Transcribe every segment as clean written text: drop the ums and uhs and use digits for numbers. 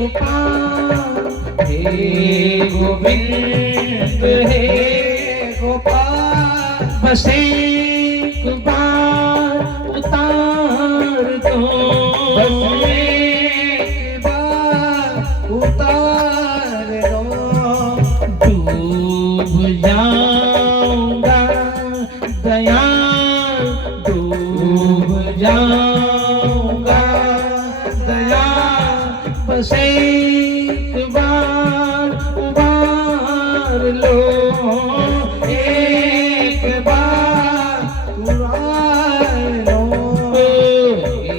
गोपाल, हे गोविंद हे गोपाल, बस एक बार उतार दो, बस एक बार उतार दो, डूब जाऊंगा दयाल, डूब जाऊंगा दयाल, बस एक बार उबार लो, एक बार उबार लो, हे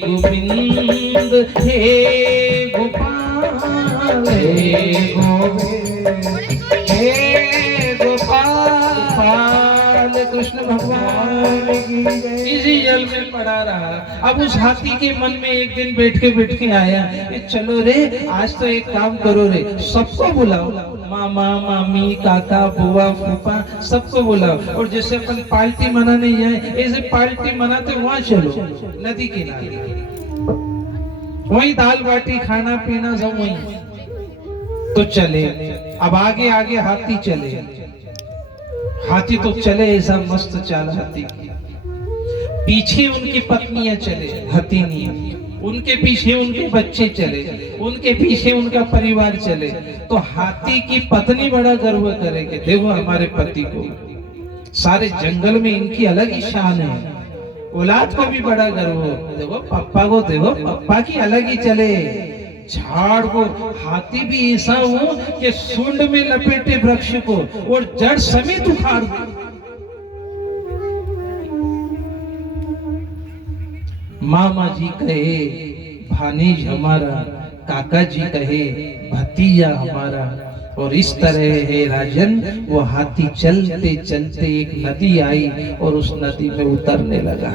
गोविंद हे गोपाल, हे गोविंद हे गोपाल, कृष्ण भगवान इसी जल में पड़ा रहा। अब उस हाथी के मन में एक दिन बैठ के आया, चलो रे आज तो एक काम करो रे, सबको बुलाओ, मामा मामी काका बुआ फूफा सबको बुलाओ, और जैसे अपन पार्टी मनाने जाए ऐसे पार्टी मनाते वहां चलो नदी किनारे, वही दाल बाटी खाना पीना सब वही। तो चले, अब आगे आगे हाथी चले, हाथी तो चले ऐसा मस्त चाल हाथी की, पीछे उनकी पत्नियां चले हथिनी, उनके पीछे उनके बच्चे चले, उनके पीछे उनका परिवार चले। तो हाथी की पत्नी बड़ा गर्व करे कि देखो हमारे पति को, सारे जंगल में इनकी अलग ही शान है, औलाद को भी बड़ा गर्व हो, देखो पप्पा को, देखो पप्पा की अलग ही चले, झाड़ को हाथी भी ऐसा हो कि सूंड में लपेटे वृक्ष को और जड़ समेत उखाड़ दे। मामा जी कहे भानीज हमारा, काका जी कहे भतीजा हमारा, और इस तरह है राजन वो हाथी चलते चलते एक नदी आई और उस नदी में उतरने लगा।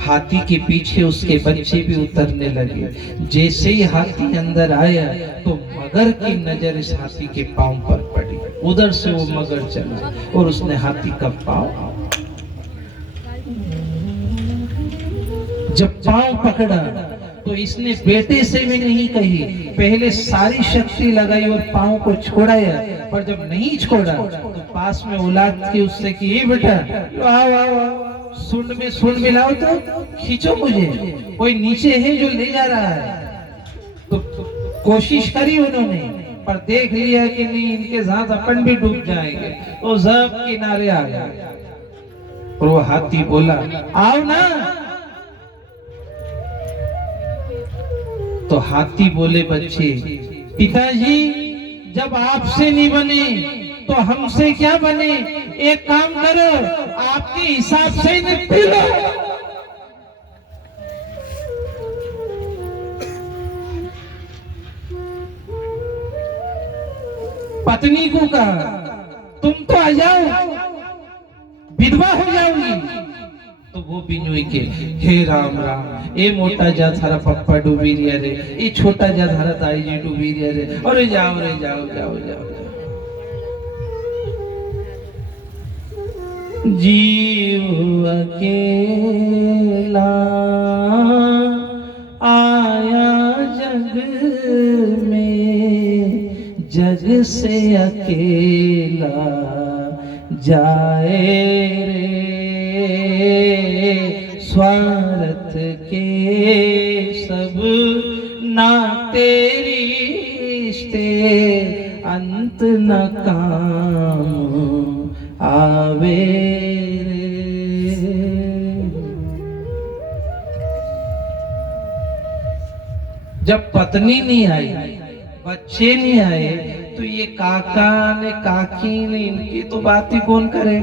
हाथी के पीछे उसके बच्चे भी उतरने लगे। जैसे ही हाथी अंदर आया तो मगर की नजर इस हाथी के पांव पर पड़ी, उधर से वो मगर चला और उसने हाथी का पांव, जब पांव पकड़ा तो इसने बेटे से भी नहीं कही, पहले सारी शक्ति लगाई और पांव को छोड़ाया, पर जब नहीं छोड़ा तो पास में औलाद की उससे कि ये बेटा आओ आओ आओ, सूंड में सूंड मिलाओ तो खींचो मुझे, कोई नीचे है जो ले जा रहा है। तो कोशिश करी उन्होंने, पर देख लिया कि नहीं इनके साथ अपन भी डूब जाएंगे, तो सब किनारे आ गए। और वो हाथी बोला आओ ना, तो हाथी बोले बच्चे पिताजी जब आपसे नहीं बने तो हमसे क्या बने, एक काम करो आपके हिसाब से निपट लो। पत्नी को कहा तुम तो आ जाओ, विधवा हो जाओगी। तो वो बिनोई के हे राम राम, ए मोटा जा थारा पप्पा डूबी रिया रे, ए छोटा जा थारा ताई जी डूबी रिया रे, अरे जाओ रे जाओ जाओ जाओ, जीव अकेला आया जग में, जग से अकेला जाए रे, स्वार्थ के सब नाते रिश्ते अंत न काम आवे रे। जब पत्नी नहीं आई, बच्चे नहीं आए, तो ये काका ने काकी ने इनकी तो बात ही कौन करे,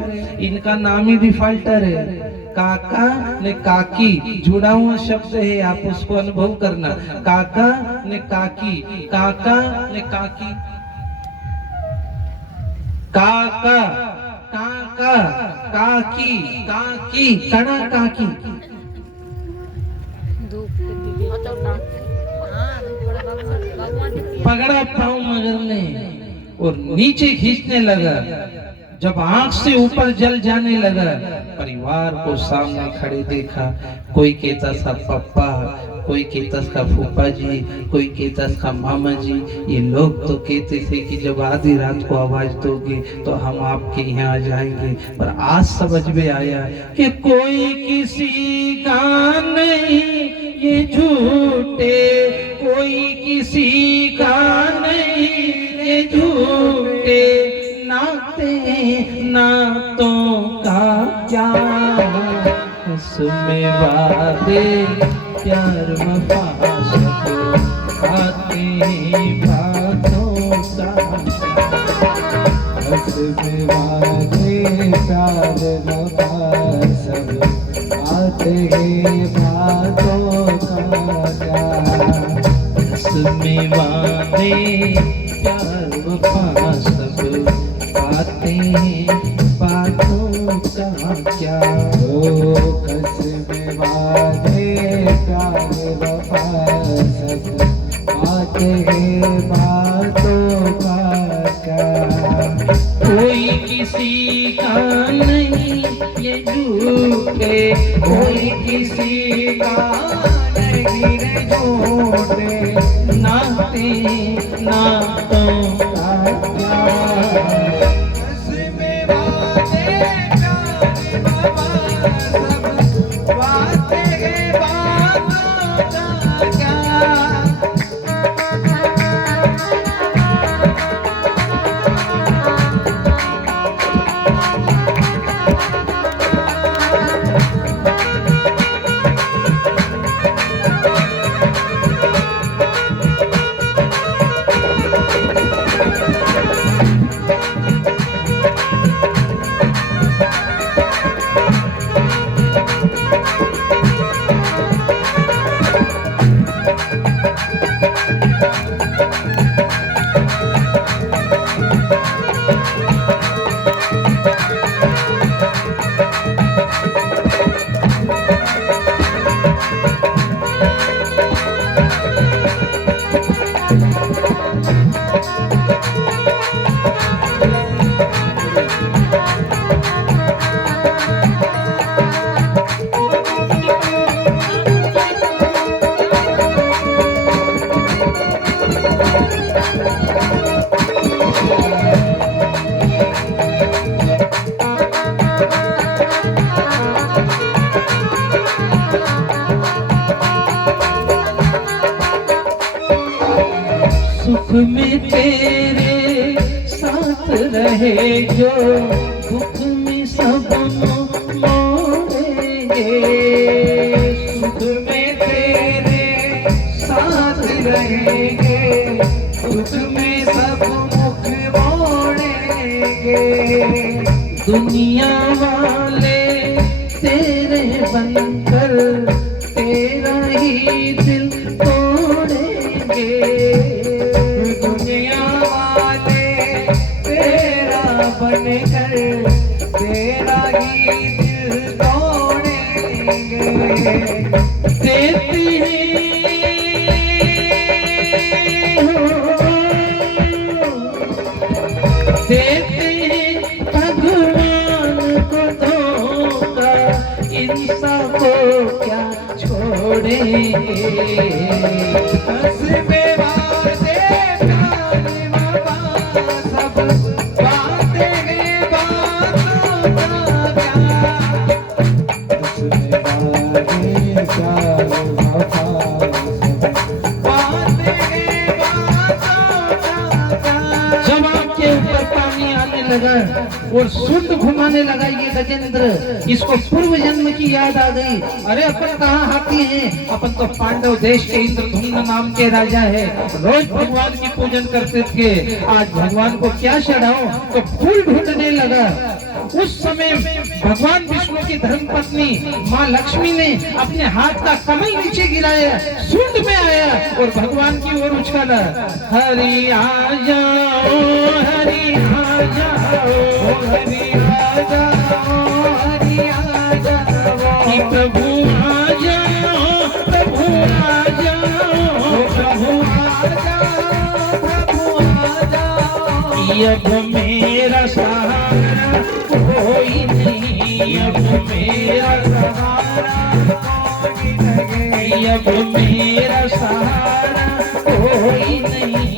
इनका नाम ही डिफॉल्टर है। काका ने काकी जुड़ा हुआ शब्द है, आप उसको अनुभव करना। काका ने काकी, काका ने काकी, काका काका काकी काकी कड़ा काकी। पकड़ा पाँव मगर ने और नीचे खींचने लगा। जब आंख से ऊपर जल जाने लगा, परिवार को सामने खड़े देखा। कोई कहता था पप्पा, कोई कहता का फूफा जी, कोई कहता का मामा जी। ये लोग तो कहते थे कि जब आधी रात को आवाज दोगे तो हम आपके यहाँ आ जाएंगे, पर आज समझ में आया कि कोई किसी का नहीं ये झूठे, कोई किसी का नहीं ये झूठे, नाते नातों का क्या उसमें वादे प्यार वफा सब बातें बातों का, उसमें वादे प्यार वफा सब बातें बातों का क्या, उसमें वादे प्यार वफा सब बातें बातों का क्या। ओ कसमें वादे प्यार वफा सब बातें बातों का क्या, कोई किसी का नहीं ये झूठे, कोई किसी का नहीं रे झूठे, नाते नातों का क्या, कसमें वादे प्यार वफा सब बातें बातों का क्या। सुख में तेरे साथ रहे जो, दुख में सब मोड़ेंगे, सुख में तेरे साथ रहेंगे, दुख में सब मुख मोड़ेंगे, दुनिया वाले तेरे बनकर तेरा ही दिल तोड़ेंगे, दुनिया वाले तेरा बनकर तेरा ही दिल तोड़ेंगे, देते भगवान को धोखा, इंसान को क्या छोड़ेंगे। कसमें वादे प्यार वफा सब बातें बातों का क्या, कसमें वादे प्यार वफा सब बातें बातों का क्या। जब आपके ऊपर पानी आने लगा और सुंड घुमाने लगा ये गजेंद्र, इसको पूर्व जन्म की याद आ गई। अरे अपन कहाँ हाथी हैं, अपन तो पांडव देश के इंद्रधुम्न नाम के राजा है, रोज भगवान की पूजन करते थे। आज भगवान को क्या चढ़ाओ, तो फूल ढूंढने लगा। उस समय भगवान विष्णु की धर्मपत्नी माँ लक्ष्मी ने अपने हाथ का कमल नीचे गिराया, सूंड में आया और भगवान की ओर उछाला, हरि आ जाओ, हरि आ जाओ, हरि आ जाओ, हरि आ जाओ, कि प्रभु आ जाओ, प्रभु आ जाओ, प्रभु आ जाओ, प्रभु आ जाओ, कि अब मेरा सहारा कोई नहीं, अब मेरा सहारा कोई नहीं, अब मेरा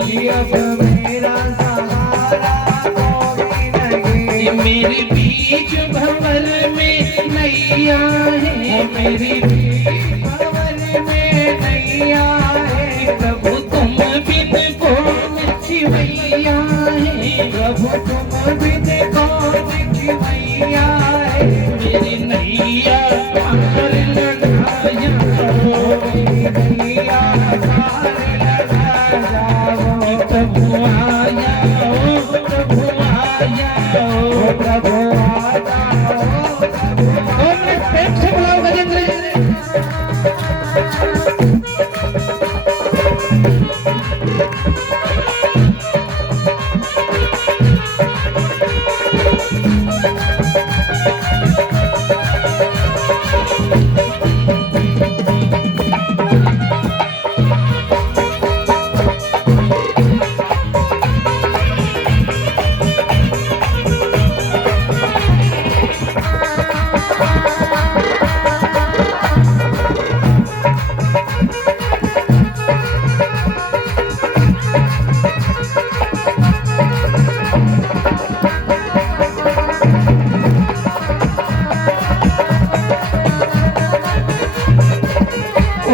अब मेरा सहारा कोई नहीं। मेरी बीच भंवर में नैया है, मेरी बीच भंवर में नैया है। प्रभु तुम बिन कौन छिवैया है, प्रभु तुम बिन कौन छिवैया है। मेरी नैया पार लगाया मेरी नैया पार लगा जाओ। प्रभु आया प्रभु आया प्रभु आ जाओ, प्रभु प्रेम से बुलाओ गजेंद्र जी।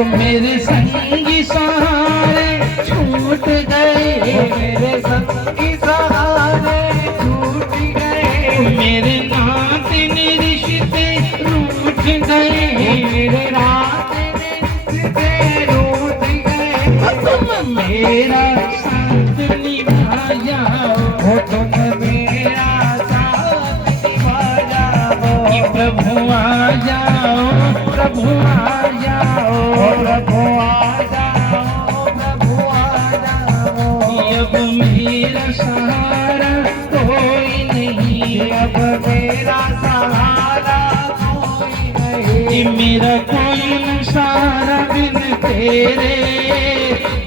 मेरे संगी सहारे छूट गए, मेरे संगी सहारे छूट गए। मेरे नाते रिश्ते रूठ गए, मेरे रात रिश्ते रूठ गए। तुम मेरा साथ निभाया तुम मेरा साथ निभा जाओ। कि प्रभु आ जाओ प्रभु आ जाओ प्रभु आ जाओ, प्रभु आ जाओ। अब मेरा सहारा कोई नहीं, अब मेरा सहारा कोई कि नहीं। मेरा कोई न सहारा बिन तेरे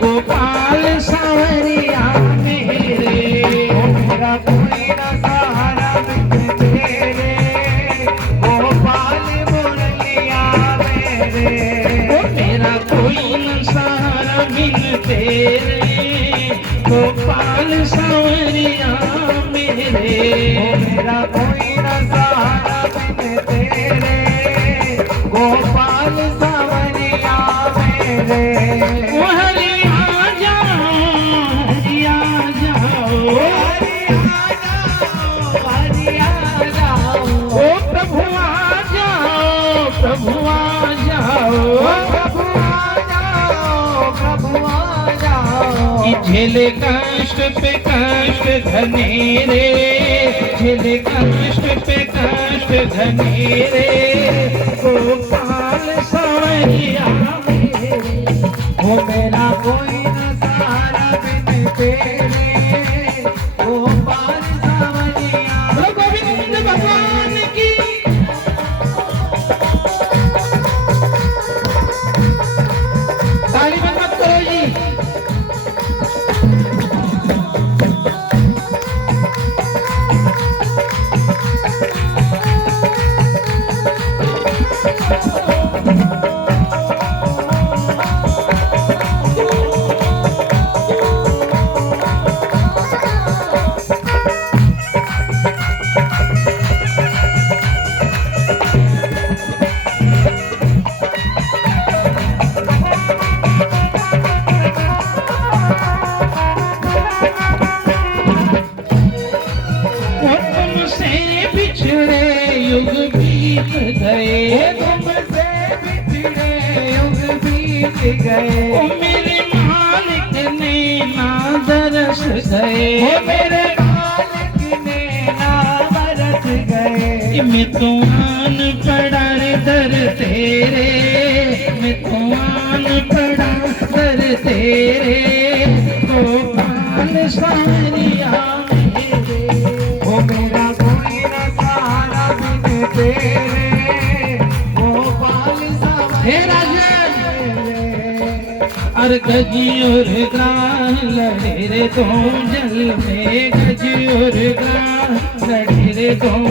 गोपाल सांवरिया मेरे। मेरा कोई न सहारा बिन तेरे गोपाल मुरलिया मेरे। मेरा कोई न सहारा बिन तेरे गोपाल सांवरिया मेरे। मेरा कोई न सहारा बिन तेरे गोपाल सांवरिया मेरे। हरि आ जाओ हरि आ जाओ हरि आ जाओ, हरि आ जाओ। ओ प्रभु आ जाओ प्रभु आ जाओ प्रभु आ जाओ, प्रभु आ जाओ। कि झेले कष्ट पे कष्ट घनेरे, झेले कष्ट पे कष्ट घनेरे गोपाल सांवरिया मेरे। वो मेरा कोई न सहारा बिन तेरे गोपाल सांवरिया। बोलो गोविंद भगवान की। ताली बंद मत करो जी। वो तुमसे बिछड़े युग बीत गए, तुमसे बिछड़े युग बीत गए। ओ मेरे मालिक ने ना दरस गए, वो मेरे मालिक ने ना बरस गए। मैं तो आन पड़ा रे दर तेरे, मैं तो आन पड़ा दर तेरे गोपाल सांवरिया मेरे। वो मेरा कोई न सहारा बिन तेरे गोपाल सांवरिया हे राजन मेरे। और गजी और ग्राह लड़े रे तुम जल में, गजी और ग्राह लड़े रे तुम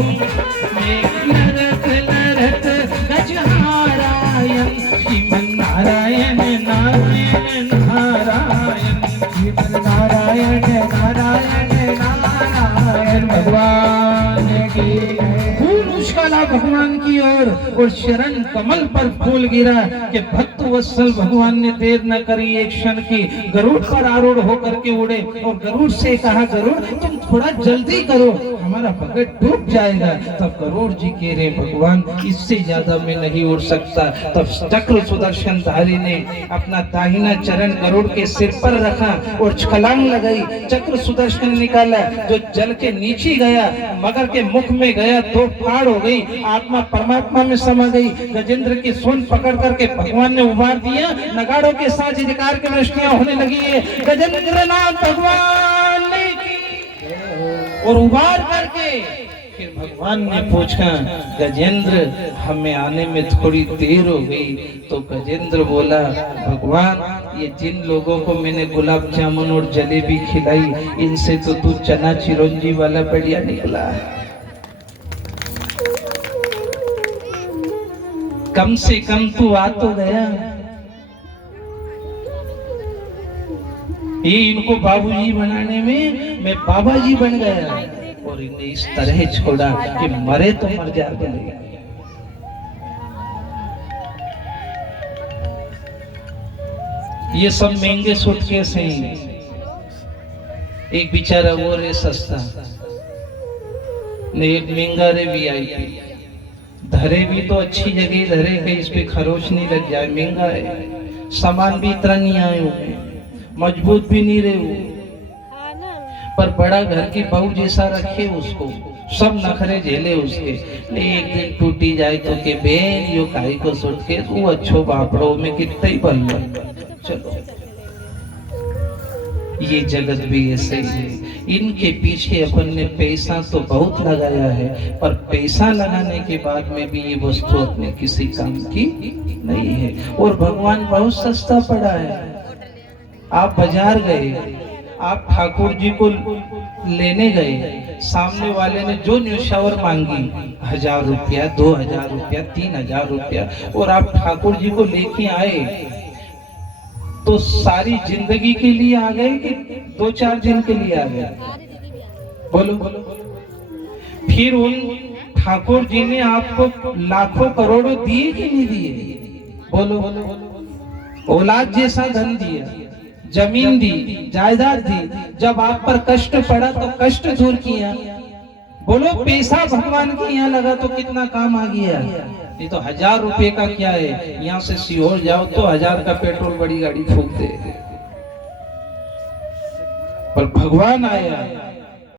में। लड़त लड़त गजहारायण श्रीमन नारायण नारायण नारायण श्रीमन नारायण और चरण कमल पर फूल गिरा कि भक्त वत्सल भगवान ने देर न करी एक क्षण की, गरुड़ पर आरूढ़ होकर के उड़े और गरुड़ से कहा, गरुड़ तुम थोड़ा जल्दी करो, हमारा भगत डूब जाएगा। तब गरुड़ जी कह रहे, भगवान इससे ज्यादा मैं नहीं उड़ सकता। तब चक्र सुदर्शन धारी ने अपना दाहिना चरण गरुड़ के सिर पर रखा और छलांग लगाई। चक्र सुदर्शन निकाला जो जल के नीचे गया, मगर के मुख में गया, दो फाड़ हो गई, आत्मा परमात्मा में समा गई। गजेंद्र की सूंड पकड़ करके भगवान ने उबार दिया, नगाड़ों के साथ जयकार की वृष्टियां होने लगी है, गजेंद्र नाथ भगवान की। और उबार करके फिर भगवान ने पूछा, गजेंद्र हमें आने में थोड़ी देर हो गई। तो गजेंद्र बोला, भगवान ये जिन लोगों को मैंने गुलाब जामुन और जलेबी खिलाई, इनसे तो तू चना चिरंजी वाला बढ़िया निकला। कम से कम तू आ तो गया। ये इनको बाबूजी बनाने में मैं बाबा जी बन गया और इन्हें इस तरह छोड़ा कि मरे तो मर जाते। ये सब महंगे सूटकेस हैं, एक बेचारा वो रे सस्ता ने, एक महंगा रे वीआईपी। धरे भी तो अच्छी जगह धरे, कहीं इस पे खरोच नहीं लग जाए, महंगा है, सामान भी इतना नहीं आए हुए, मजबूत भी नहीं रहे हुए, पर बड़ा घर की बहू जैसा रखे उसको, सब नखरे झेले उसके। एक दिन टूटी जाए तो के बेन यो काई को सुट के तू अच्छो बापड़ो में कितना ही बल। चलो ये जगत भी ऐसे ही है, इनके पीछे अपन ने पैसा तो बहुत लगाया है, पर पैसा लगाने के बाद में भी ये वस्तु अपने किसी काम की नहीं है। और भगवान बहुत सस्ता पड़ा है। आप बाजार गए, आप ठाकुर जी को लेने गए, सामने वाले ने जो न्यौछावर मांगी, 1000 रुपया, 2000 रुपया, 3000 रुपया, और आप ठाकुर जी को लेके आए, तो सारी जिंदगी के लिए आ गए कि 2-4 दिन के लिए आ गए? बोलो। फिर उन ठाकुर जी ने आपको लाखों करोड़ों दिए कि नहीं दिए? बोलो। औलाद जैसा धन दिया, जमीन दी, जायदाद दी, जब आप पर कष्ट पड़ा तो कष्ट दूर किया। बोलो, पैसा भगवान के यहाँ लगा तो कितना काम आ गया। नहीं तो 1000 रुपए का क्या है, यहाँ से सीहोर जाओ तो 1000 का पेट्रोल बड़ी गाड़ी फूक दे। पर भगवान आया